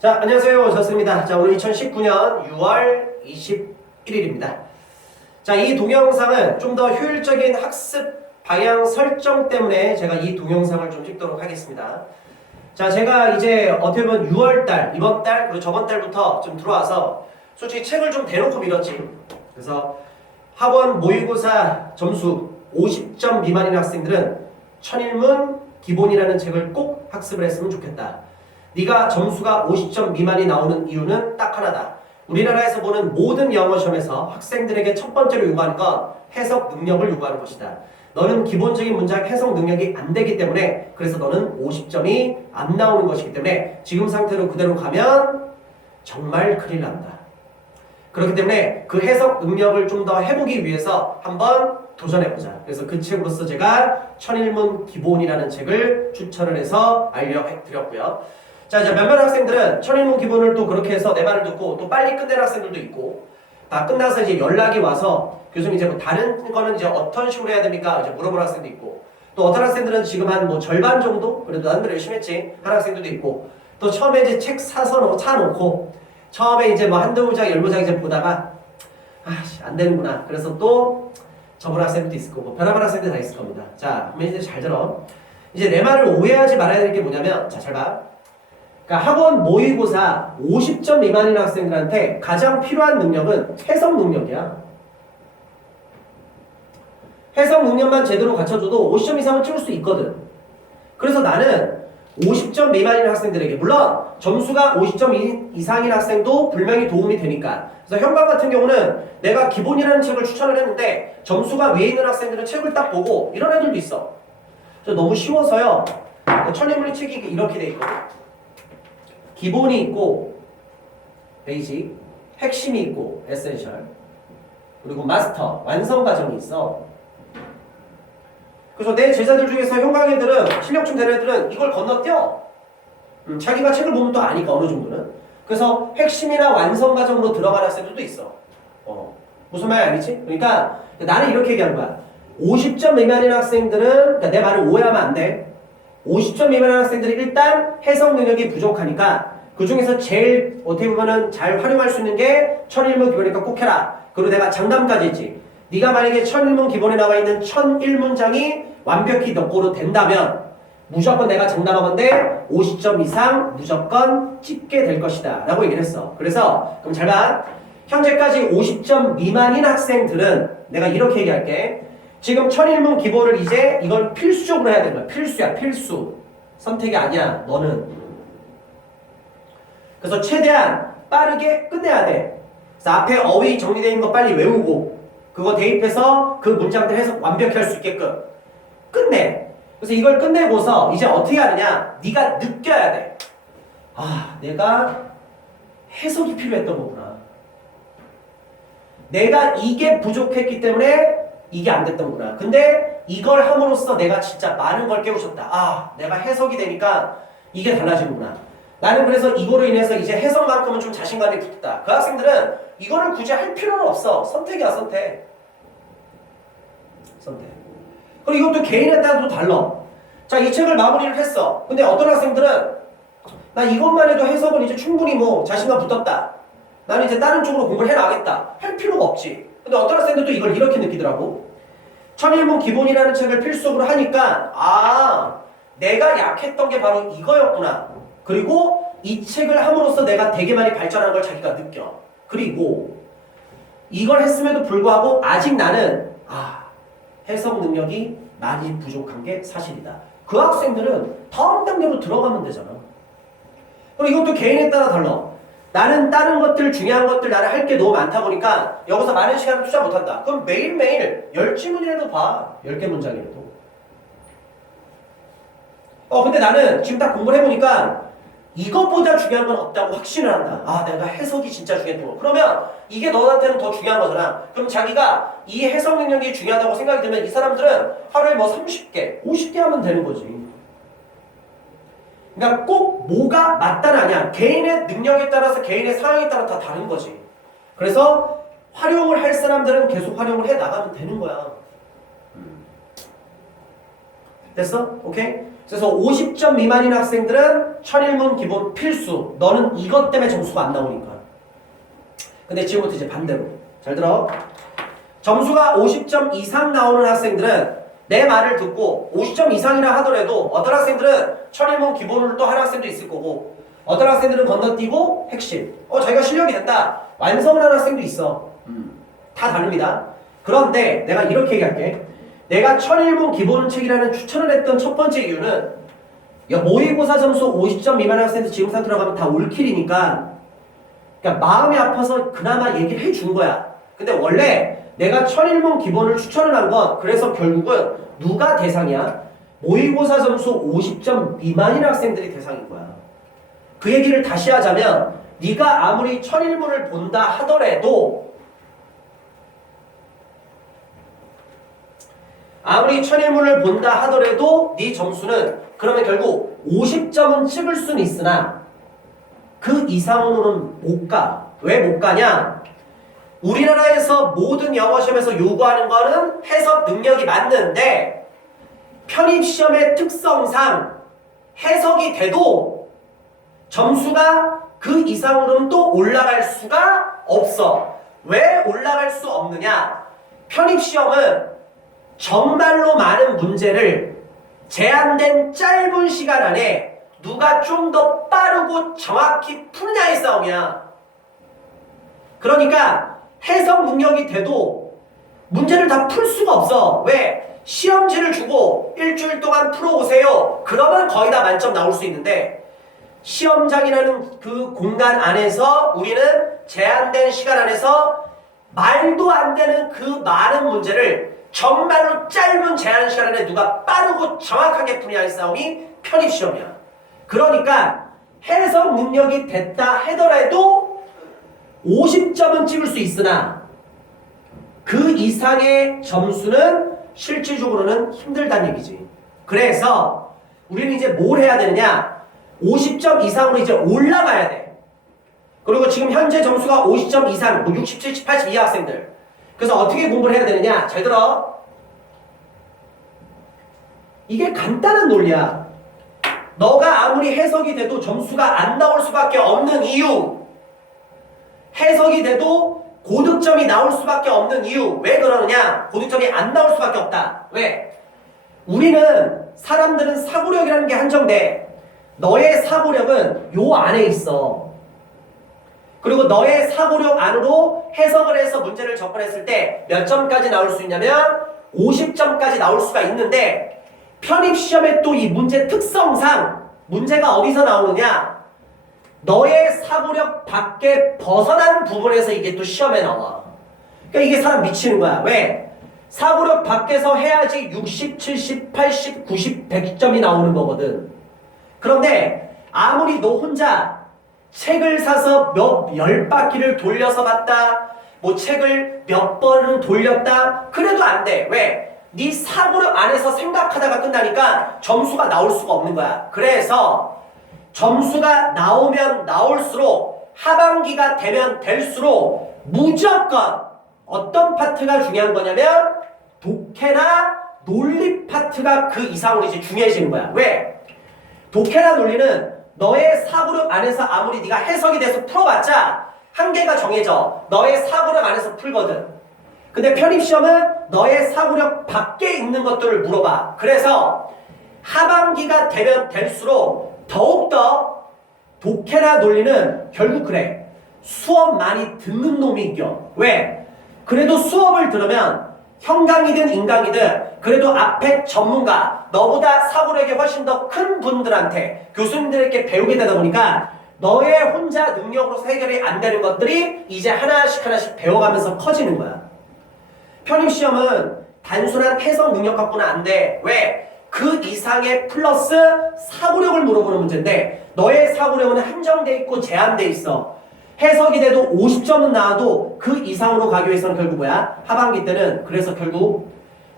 자, 안녕하세요. 저스입니다. 자, 오늘 2019년 6월 21일입니다. 자, 이 동영상은 좀 더 효율적인 학습 방향 설정 때문에 제가 이 동영상을 좀 찍도록 하겠습니다. 자, 제가 이제 어떻게 보면 6월달, 이번 달, 그리고 저번 달부터 좀 들어와서 솔직히 책을 좀 대놓고 밀었지. 그래서 학원 모의고사 점수 50점 미만인 학생들은 천일문 기본이라는 책을 꼭 학습을 했으면 좋겠다. 네가 점수가 50점 미만이 나오는 이유는 딱 하나다. 우리나라에서 보는 모든 영어 시험에서 학생들에게 첫 번째로 요구하는 건 해석 능력을 요구하는 것이다. 너는 기본적인 문장 해석 능력이 안 되기 때문에 그래서 너는 50점이 안 나오는 것이기 때문에 지금 상태로 그대로 가면 정말 큰일 난다. 그렇기 때문에 그 해석 능력을 좀 더 해보기 위해서 한번 도전해보자. 그래서 그 책으로서 제가 천일문 기본이라는 책을 추천을 해서 알려드렸고요. 자, 이제 몇몇 학생들은 천일문 기본을 또 그렇게 해서 내 말을 듣고 또 빨리 끝내는 학생들도 있고, 다 끝나서 이제 연락이 와서 교수님 이제 뭐 다른 거는 이제 어떤 식으로 해야 됩니까? 이제 물어보는 학생도 있고, 또 어떤 학생들은 지금 한 뭐 절반 정도 그래도 나름대로 열심히 했지 하는 학생들도 있고, 또 처음에 이제 책 사놓고 처음에 이제 뭐 한두 문장 열 문장 이제 보다가 아씨 안 되는구나. 그래서 또 접은 학생들도 있을 거고 변화한 학생들 다 있을 겁니다. 자, 그러면 이제 잘 들어. 이제 내 말을 오해하지 말아야 될 게 뭐냐면, 자, 잘 봐. 그러니까 학원 모의고사 50점 미만인 학생들한테 가장 필요한 능력은 해석 능력이야. 해석 능력만 제대로 갖춰줘도 50점 이상은 찍을 수 있거든. 그래서 나는 50점 미만인 학생들에게, 물론 점수가 50점 이상인 학생도 분명히 도움이 되니까. 그래서 현방 같은 경우는 내가 기본이라는 책을 추천을 했는데 점수가 위에 있는 학생들은 책을 딱 보고 이런 애들도 있어. 그래서 너무 쉬워서요. 천일문의 책이 이렇게 돼 있거든. 기본이 있고 베이직, 핵심이 있고 에센셜, 그리고 마스터, 완성 과정이 있어. 그래서 내 제자들 중에서 현강 애들은, 실력 좀 되는 애들은 이걸 건너뛰어. 자기가 책을 보면 또 아니까 어느 정도는. 그래서 핵심이나 완성 과정으로 들어가는 학생들도 있어. 무슨 말이 알겠지? 그러니까 나는 이렇게 얘기하는 거야. 50점 미만인 학생들은, 그러니까 내 말을 오해하면 안 돼. 50점 미만인 학생들이 일단 해석 능력이 부족하니까 그 중에서 제일 어떻게 보면은 잘 활용할 수 있는 게 천일문 기본이니까 꼭 해라. 그리고 내가 장담까지 했지. 네가 만약에 천일문 기본에 나와 있는 1001문장이 완벽히 너 거로 된다면 무조건 내가 장담하건대 50점 이상 무조건 찍게 될 것이다 라고 얘기를 했어. 그래서 그럼 잘 봐. 현재까지 50점 미만인 학생들은 내가 이렇게 얘기할게. 지금 천일문 기본을 이제 이걸 필수적으로 해야 되는 거야. 필수야, 필수. 선택이 아니야, 너는. 그래서 최대한 빠르게 끝내야 돼. 그래서 앞에 어휘 정리되어 있는 거 빨리 외우고 그거 대입해서 그 문장들 해석 완벽히 할 수 있게끔 끝내. 그래서 이걸 끝내고서 이제 어떻게 하느냐, 네가 느껴야 돼. 아, 내가 해석이 필요했던 거구나. 내가 이게 부족했기 때문에 이게 안 됐던 거구나. 근데 이걸 함으로써 내가 진짜 많은 걸 깨우쳤다. 아, 내가 해석이 되니까 이게 달라지는구나. 나는 그래서 이거로 인해서 이제 해석만큼은 좀 자신감이 붙었다. 그 학생들은 이거를 굳이 할 필요는 없어. 선택이야, 선택. 그리고 이것도 개인에 따라 또 달라. 자, 이 책을 마무리를 했어. 근데 어떤 학생들은 나 이것만 해도 해석은 이제 충분히 뭐 자신감 붙었다. 나는 이제 다른 쪽으로 공부를 해나가겠다. 할 필요가 없지. 근데 어떤 학생들도 이걸 이렇게 느끼더라고. 천일문 기본이라는 책을 필수적으로 하니까 아, 내가 약했던 게 바로 이거였구나. 그리고 이 책을 함으로써 내가 되게 많이 발전한 걸 자기가 느껴. 그리고 이걸 했음에도 불구하고 아직 나는 해석 능력이 많이 부족한 게 사실이다. 그 학생들은 다음 단계로 들어가면 되잖아. 그리고 이것도 개인에 따라 달라. 나는 다른 것들, 중요한 것들 나는 할 게 너무 많다 보니까 여기서 많은 시간을 투자 못한다. 그럼 매일매일 10지문이라도 봐. 10개 문장이라도. 근데 나는 지금 딱 공부를 해보니까 이것보다 중요한 건 없다고 확신을 한다. 아, 내가 해석이 진짜 중요했던 거. 그러면 이게 너한테는 더 중요한 거잖아. 그럼 자기가 이 해석 능력이 중요하다고 생각이 들면 이 사람들은 하루에 뭐 30개, 50개 하면 되는 거지. 그러니까 꼭 뭐가 맞다는 아니야. 개인의 능력에 따라서 개인의 상황에 따라 다 다른 거지. 그래서 활용을 할 사람들은 계속 활용을 해 나가면 되는 거야. 됐어? 오케이? 그래서 50점 미만인 학생들은 천일문 기본 필수. 너는 이것 때문에 점수가 안 나오니까. 근데 지금부터 이제 반대로. 잘 들어. 점수가 50점 이상 나오는 학생들은 내 말을 듣고 50점 이상이라 하더라도 어떤 학생들은 천일문 기본을 또 하는 학생도 있을 거고 어떤 학생들은 건너뛰고 핵심. 자기가 실력이 된다. 완성을 하는 학생도 있어. 다 다릅니다. 그런데 내가 이렇게 얘기할게. 내가 천일문 기본책이라는 추천을 했던 첫 번째 이유는 모의고사 점수 50점 미만 학생들 지금 상태로 가면 다 올킬이니까 그러니까 마음이 아파서 그나마 얘기를 해준 거야. 근데 원래 내가 천일문 기본을 추천을 한 건 그래서 결국은 누가 대상이야? 모의고사 점수 50점 미만인 학생들이 대상인 거야. 그 얘기를 다시 하자면 네가 아무리 천일문을 본다 하더라도 네 점수는 그러면 결국 50점은 찍을 수는 있으나 그 이상으로는 못 가. 왜 못 가냐? 우리나라에서 모든 영어 시험에서 요구하는 거는 해석 능력이 맞는데 편입시험의 특성상 해석이 돼도 점수가 그 이상으로는 또 올라갈 수가 없어. 왜 올라갈 수 없느냐? 편입시험은 정말로 많은 문제를 제한된 짧은 시간 안에 누가 좀 더 빠르고 정확히 푸느냐의 싸움이야. 그러니까 해석 능력이 돼도 문제를 다 풀 수가 없어. 왜? 시험지를 주고 일주일 동안 풀어오세요. 그러면 거의 다 만점 나올 수 있는데 시험장이라는 그 공간 안에서 우리는 제한된 시간 안에서 말도 안 되는 그 많은 문제를 정말로 짧은 제한 시간 안에 누가 빠르고 정확하게 푸냐의 싸움이 편입시험이야. 그러니까 해석 능력이 됐다 하더라도 50점은 찍을 수 있으나 그 이상의 점수는 실질적으로는 힘들다는 얘기지. 그래서 우리는 이제 뭘 해야 되느냐? 50점 이상으로 이제 올라가야 돼. 그리고 지금 현재 점수가 50점 이상, 60, 70, 80 이하 학생들. 그래서 어떻게 공부를 해야 되느냐? 잘 들어. 이게 간단한 논리야. 너가 아무리 해석이 돼도 점수가 안 나올 수밖에 없는 이유. 해석이 돼도 고득점이 나올 수밖에 없는 이유. 왜 그러느냐? 고득점이 안 나올 수밖에 없다. 왜? 사람들은 사고력이라는 게 한정돼. 너의 사고력은 요 안에 있어. 그리고 너의 사고력 안으로 해석을 해서 문제를 접근했을 때 몇 점까지 나올 수 있냐면 50점까지 나올 수가 있는데 편입시험의 또 이 문제 특성상 문제가 어디서 나오느냐? 너의 사고력 밖에 벗어난 부분에서 이게 또 시험에 나와. 그러니까 이게 사람 미치는 거야. 왜? 사고력 밖에서 해야지 60, 70, 80, 90, 100점이 나오는 거거든. 그런데 아무리 너 혼자 책을 사서 열 바퀴를 돌려서 봤다. 책을 몇 번은 돌렸다. 그래도 안 돼. 왜? 네 사고력 안에서 생각하다가 끝나니까 점수가 나올 수가 없는 거야. 그래서 점수가 나오면 나올수록 하반기가 되면 될수록 무조건 어떤 파트가 중요한 거냐면 독해나 논리 파트가 그 이상으로 이제 중요해지는 거야. 왜? 독해나 논리는 너의 사고력 안에서 아무리 네가 해석이 돼서 풀어봤자 한계가 정해져. 너의 사고력 안에서 풀거든. 근데 편입시험은 너의 사고력 밖에 있는 것들을 물어봐. 그래서 하반기가 되면 될수록 더욱더 독해나 논리는 결국 그래. 수업 많이 듣는 놈이 이겨. 왜? 그래도 수업을 들으면 형강이든 인강이든 그래도 앞에 전문가, 너보다 사고력이 훨씬 더 큰 분들한테 교수님들에게 배우게 되다 보니까 너의 혼자 능력으로 해결이 안 되는 것들이 이제 하나씩 하나씩 배워가면서 커지는 거야. 편입시험은 단순한 해석 능력 갖고는 안 돼. 왜? 그 이상의 플러스 사고력을 물어보는 문제인데 너의 사고력은 한정돼 있고 제한돼 있어. 해석이 돼도 50점은 나와도 그 이상으로 가기 위해서는 결국 뭐야? 하반기 때는 그래서 결국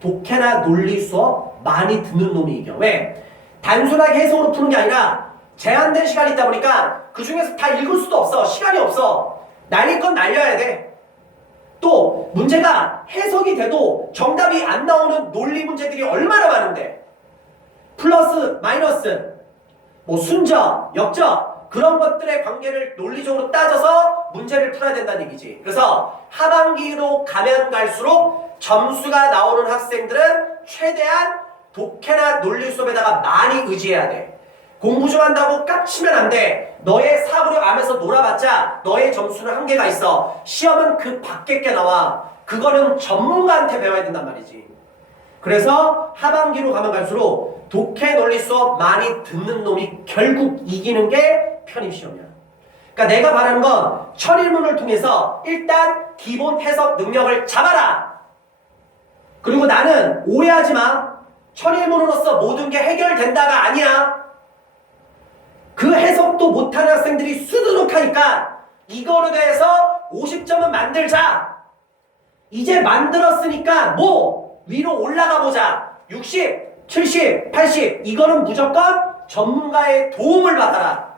독해나 논리 수업 많이 듣는 놈이 이겨. 왜? 단순하게 해석으로 푸는 게 아니라 제한된 시간이 있다 보니까 그 중에서 다 읽을 수도 없어. 시간이 없어. 날릴 건 날려야 돼. 또 문제가 해석이 돼도 정답이 안 나오는 논리 문제들이 얼마나 많은데 플러스 마이너스 뭐 순저, 역저 그런 것들의 관계를 논리적으로 따져서 문제를 풀어야 된다는 얘기지. 그래서 하반기로 가면 갈수록 점수가 나오는 학생들은 최대한 독해나 논리 수업에다가 많이 의지해야 돼. 공부 좀 한다고 깝치면 안 돼. 너의 사고력 암에서 놀아봤자 너의 점수는 한계가 있어. 시험은 그 밖에 게 나와. 그거는 전문가한테 배워야 된단 말이지. 그래서 하반기로 가면 갈수록 독해 논리 수업 많이 듣는 놈이 결국 이기는 게 편입시험이야. 그러니까 내가 바라는 건 천일문을 통해서 일단 기본 해석 능력을 잡아라. 그리고 나는 오해하지 마. 천일문으로서 모든 게 해결된다가 아니야. 그 해석도 못하는 학생들이 수두룩하니까 이거로 대해서 50점은 만들자. 이제 만들었으니까 뭐 위로 올라가 보자. 60, 70, 80 이거는 무조건 전문가의 도움을 받아라.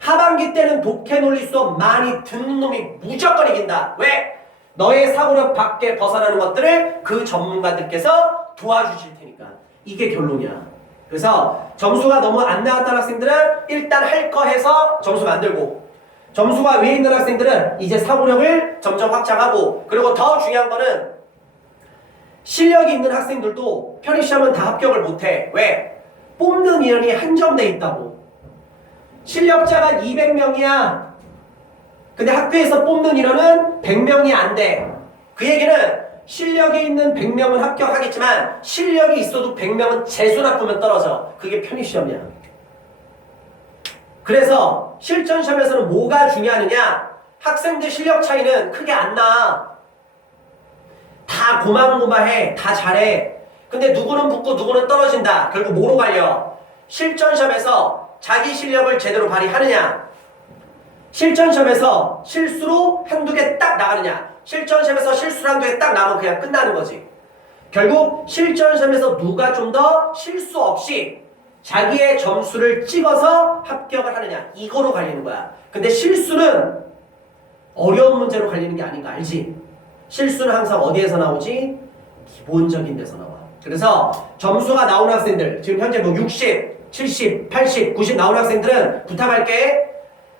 하반기 때는 독해 논리 수업 많이 듣는 놈이 무조건 이긴다. 왜? 너의 사고력 밖에 벗어나는 것들을 그 전문가들께서 도와주실 테니까. 이게 결론이야. 그래서 점수가 너무 안 나왔던 학생들은 일단 할 거 해서 점수 만들고, 점수가 위에 있는 학생들은 이제 사고력을 점점 확장하고, 그리고 더 중요한 거는 실력이 있는 학생들도 편입시험은 다 합격을 못해. 왜? 뽑는 인원이 한정돼 있다고. 실력자가 200명이야. 근데 학교에서 뽑는 인원은 100명이 안 돼. 그 얘기는 실력이 있는 100명은 합격하겠지만 실력이 있어도 100명은 재수 나쁘면 떨어져. 그게 편입시험이야. 그래서 실전시험에서는 뭐가 중요하느냐? 학생들 실력 차이는 크게 안 나. 다 고만고만해. 다 잘해. 근데 누구는 붙고 누구는 떨어진다. 결국 뭐로 갈려? 실전시험에서 자기 실력을 제대로 발휘하느냐? 실전시험에서 실수로 한두 개 딱 나가느냐? 실전시험에서 실수로 한두 개 딱 나오면 그냥 끝나는 거지. 결국 실전시험에서 누가 좀 더 실수 없이 자기의 점수를 찍어서 합격을 하느냐, 이거로 갈리는 거야. 근데 실수는 어려운 문제로 갈리는 게 아닌 거 알지? 실수는 항상 어디에서 나오지? 기본적인 데서 나와. 그래서 점수가 나오는 학생들, 지금 현재 뭐 60, 70, 80, 90 나오는 학생들은 부탁할게.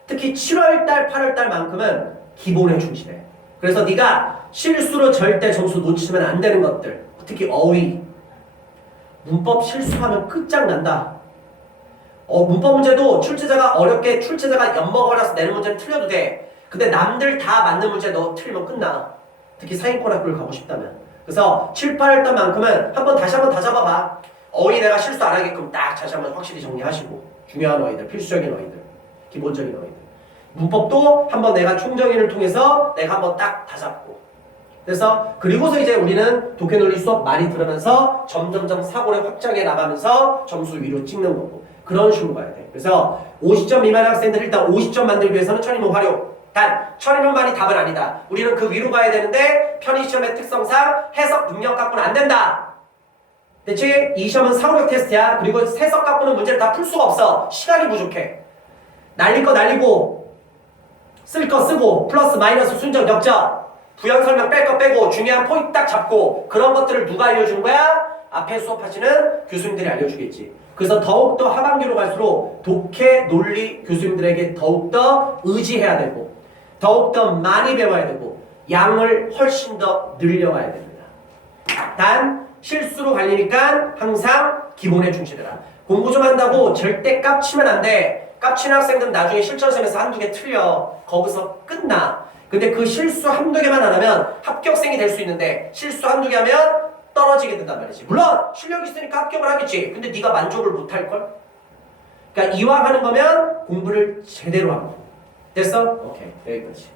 특히 7월달, 8월달만큼은 기본에 충실해. 그래서 네가 실수로 절대 점수 놓치면 안 되는 것들, 특히 어휘, 문법 실수하면 끝장난다. 문법 문제도 출제자가 어렵게 출제자가 엿먹어라서 내는 문제는 틀려도 돼. 근데 남들 다 맞는 문제 너 틀리면 끝나. 특히 상위권 학교를 가고 싶다면. 그래서 7, 8월달만큼은 다시 한번 다 잡아봐. 어휘 내가 실수 안 하게끔 딱 다시 한번 확실히 정리하시고, 중요한 어휘들, 필수적인 어휘들, 기본적인 어휘들. 문법도 한번 내가 총정의를 통해서 내가 한번 딱 다 잡고. 그래서 그리고서 이제 우리는 독해 논리 수업 많이 들으면서 점점점 사고를 확장해 나가면서 점수 위로 찍는 거고, 그런 식으로 가야 돼. 그래서 50점 미만의 학생들 일단 50점 만들기 위해서는 천인문 활용. 단 천인문만이 답은 아니다. 우리는 그 위로 가야 되는데 편입시험의 특성상 해석 능력 갖고는 안 된다. 대체 이 시험은 사고력 테스트야. 그리고 해석 갖고는 문제를 다 풀 수가 없어. 시간이 부족해. 날릴 거 날리고 쓸 거 쓰고 플러스 마이너스 순정 역적 부연 설명 뺄 거 빼고 중요한 포인트 딱 잡고, 그런 것들을 누가 알려주는 거야? 앞에 수업하시는 교수님들이 알려주겠지. 그래서 더욱더 하반기로 갈수록 독해 논리 교수님들에게 더욱더 의지해야 되고, 더욱더 많이 배워야 되고, 양을 훨씬 더 늘려가야 됩니다. 단 실수로 갈리니까 항상 기본에 충실해라. 공부 좀 한다고 절대 깝치면 안 돼. 깝치는 학생들은 나중에 실전시험에서 한두 개 틀려. 거기서 끝나. 근데 그 실수 한두 개만 안 하면 합격생이 될 수 있는데, 실수 한두 개 하면 떨어지게 된단 말이지. 물론 실력 있으니까 합격을 하겠지. 근데 네가 만족을 못 할걸? 그러니까 이왕 하는 거면 공부를 제대로 하고. 됐어? 오케이, 여기까지.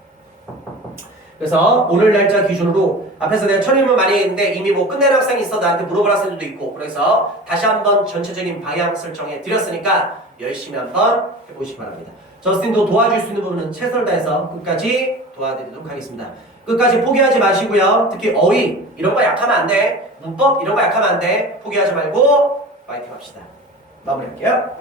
그래서 오늘 날짜 기준으로 앞에서 내가 천일문 많이 했는데 이미 뭐 끝내는 학생이 있어 나한테 물어볼 학생들도 있고, 그래서 다시 한번 전체적인 방향 설정해 드렸으니까 열심히 한번 해보시기 바랍니다. 저스틴도 도와줄 수 있는 부분은 최선을 다해서 끝까지 도와드리도록 하겠습니다. 끝까지 포기하지 마시고요. 특히 어휘 이런 거 약하면 안 돼. 문법 이런 거 약하면 안 돼. 포기하지 말고 파이팅 합시다. 마무리할게요.